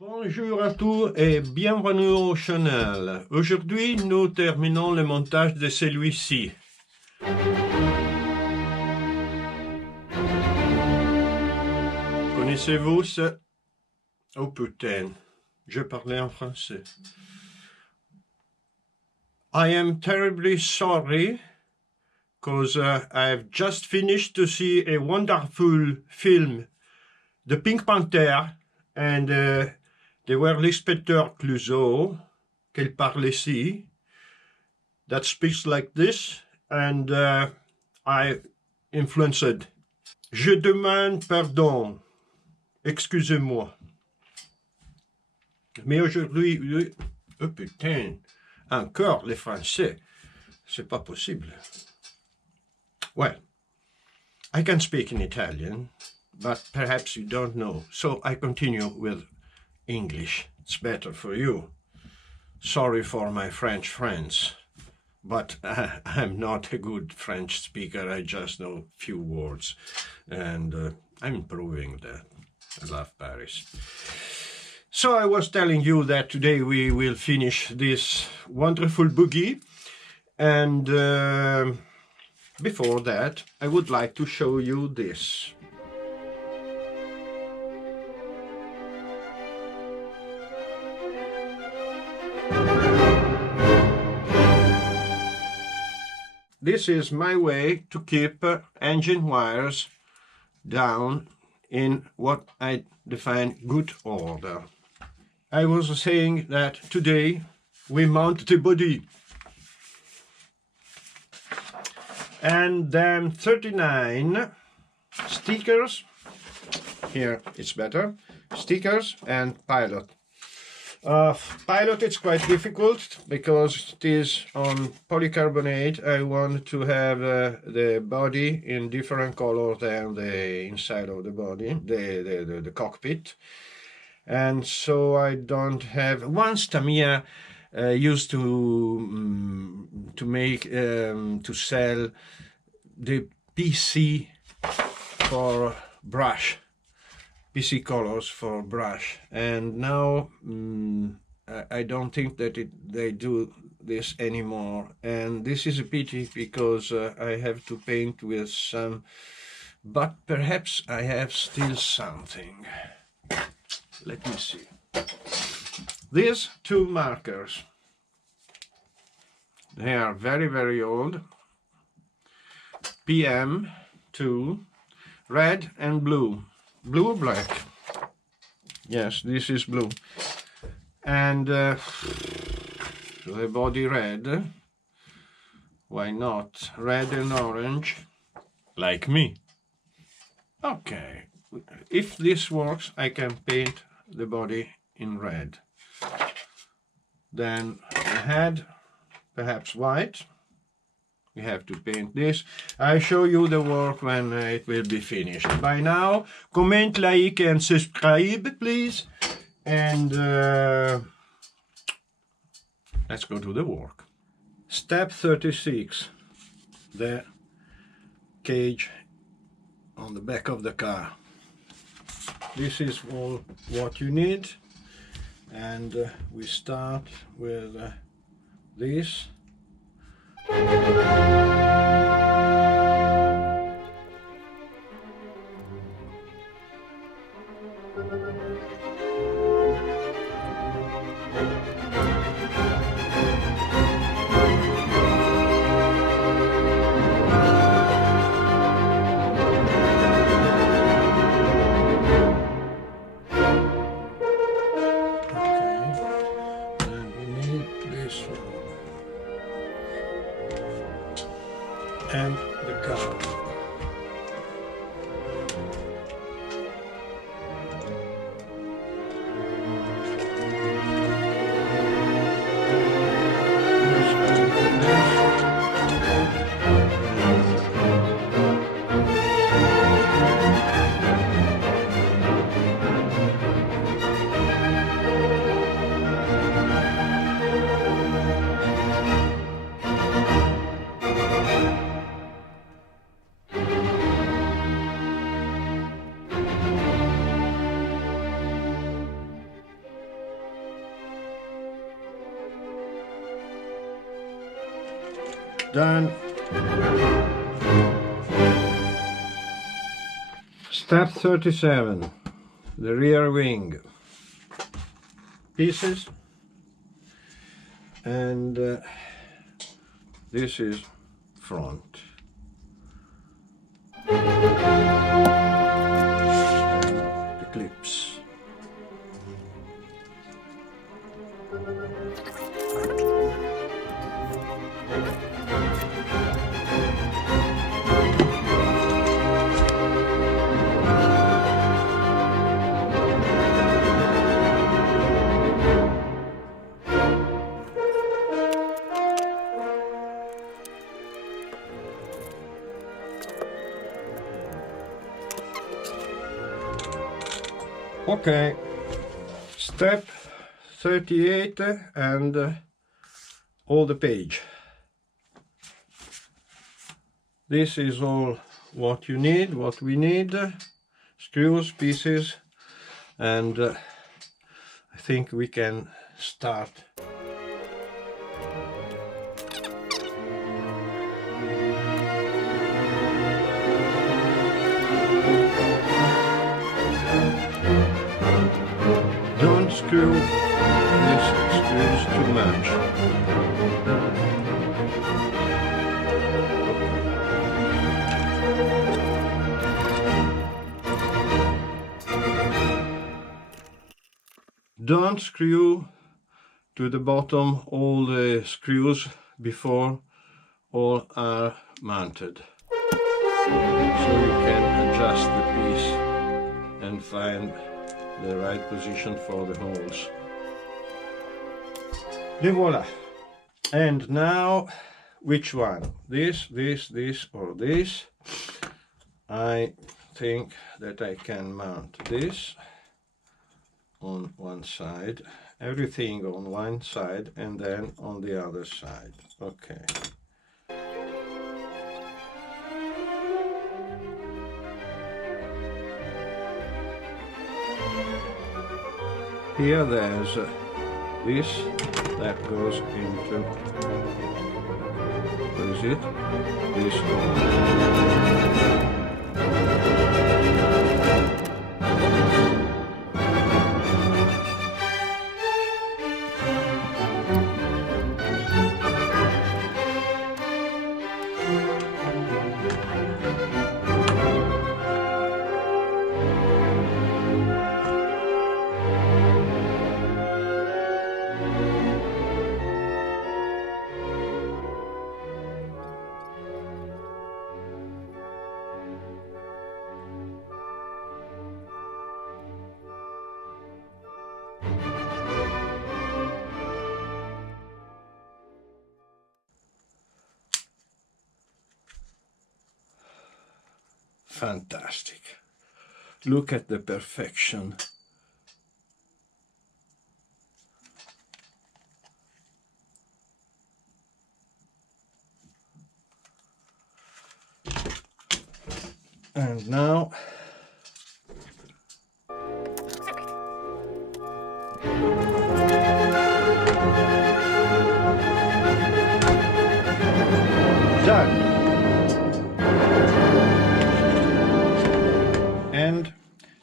Bonjour à tous et bienvenue au Chanel. Aujourd'hui, nous terminons le montage de celui-ci. Connaissez-vous ce... Oh putain, je parlais en français. I am terribly sorry because I've just finished to see a wonderful film, The Pink Panther, and they were l'inspecteur Clouseau, qu'elle parle ici, that speaks like this, and I influenced. Je demande pardon, excusez-moi. Mais aujourd'hui, oh putain, encore les Français, c'est pas possible. Well, I can speak in Italian, but perhaps you don't know, so I continue with English. It's better for you. Sorry for my French friends, but I'm not a good French speaker. I just know few words, and I'm improving that. I love Paris. So I was telling you that today we will finish this wonderful boogie, and before that I would like to show you this. This is my way to keep engine wires down in what I define good order. I was saying that today we mount the body, and then 39 stickers, here it's better, stickers and pilot. Pilot it's quite difficult because it is on polycarbonate. I want to have the body in different color than the inside of the body, the cockpit, and so I don't have. Once Tamiya used to make to sell the PC for brush. PC colors for brush, and now I don't think that they do this anymore, and this is a pity because I have to paint with some, but perhaps I have still something. Let me see. These two markers, they are very old, PM2, red and blue. Blue or black? Yes, this is blue. And the body red. Why not? Red and orange. Like me. Okay. If this works, I can paint the body in red. Then the head, perhaps white. We have to paint this. I show you the work when it will be finished. By now, comment, like and subscribe, please. And let's go to the work. Step 36. The cage on the back of the car. This is all what you need. And we start with this. And the car. Done. Step 37, the rear wing pieces, and this is front. The clips. Okay, step 38 and all the page. This is all what you need, what we need, screws, pieces, and I think we can start. Don't screw these screws too much. Don't screw to the bottom all the screws before all are mounted. So you can adjust the piece and find the right position for the holes. Et voila! And now, which one? This, or this? I think that I can mount this on one side, everything on one side, and then on the other side. Okay. Here there's this that goes into, what is it? This hole. Fantastic. Look at the perfection. And now done. And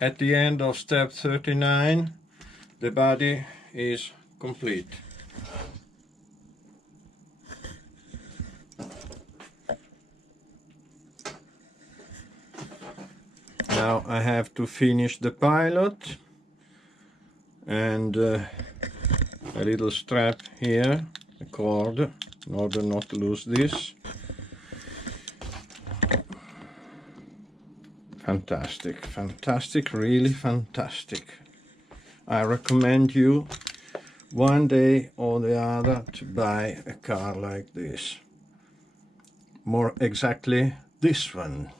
at the end of step 39, the body is complete. Now I have to finish the pilot and a little strap here, a cord, in order not to lose this. Fantastic, fantastic, really fantastic. I recommend you one day or the other to buy a car like this. More exactly, this one.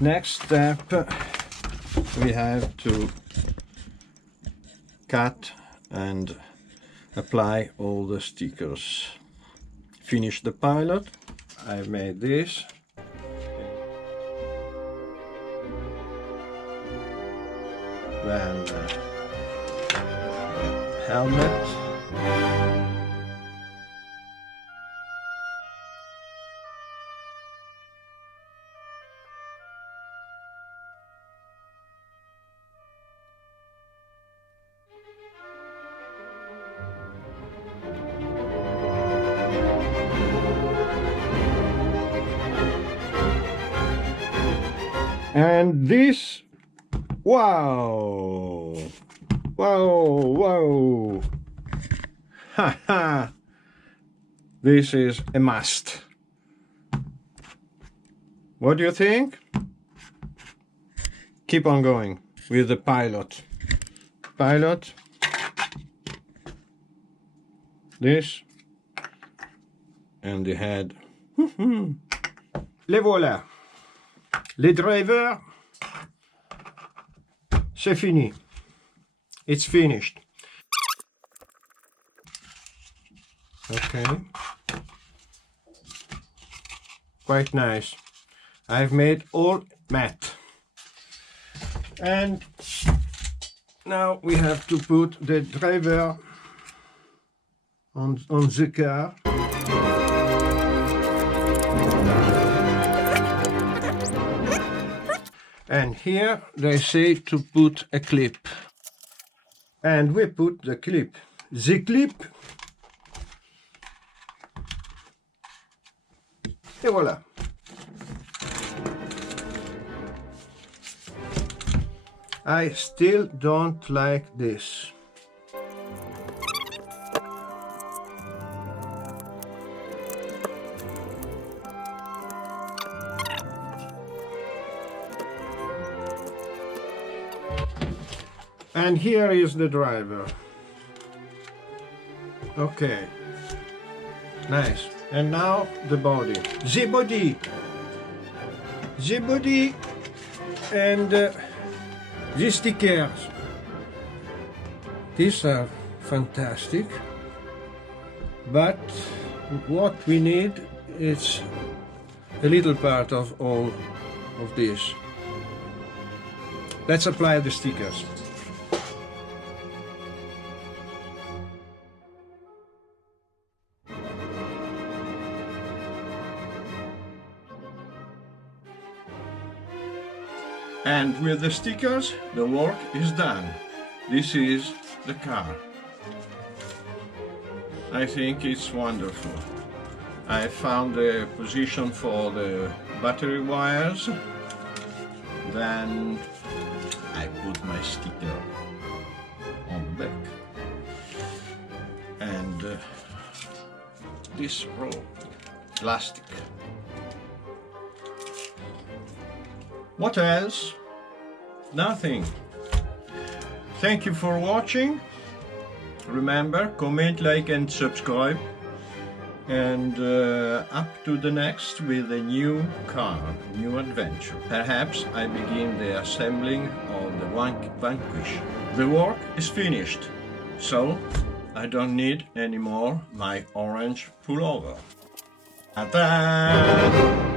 Next step, we have to cut and apply all the stickers. Finish the pilot. I made this. Then helmet, And this, wow, wow, ha ha, this is a must. What do you think? Keep on going with the pilot. Pilot, this, and the head. Les voilà. Les drivers, c'est fini. It's finished. Okay. Quite nice. I've made all matte. And now we have to put the driver on the car. And here they say to put a clip. And we put the clip. The clip. Et voilà. I still don't like this. And here is the driver. Okay. Nice. And now the body. The body. The body and the stickers. These are fantastic. But what we need is a little part of all of this. Let's apply the stickers. And with the stickers, the work is done. This is the car. I think it's wonderful. I found a position for the battery wires. Then I put my sticker on the back. And this rope, plastic. What else? Nothing. Thank you for watching. Remember, comment, like and subscribe. And up to the next with a new car, new adventure. Perhaps I begin the assembling of the Vanquish. The work is finished, so I don't need anymore my orange pullover. Ta-da!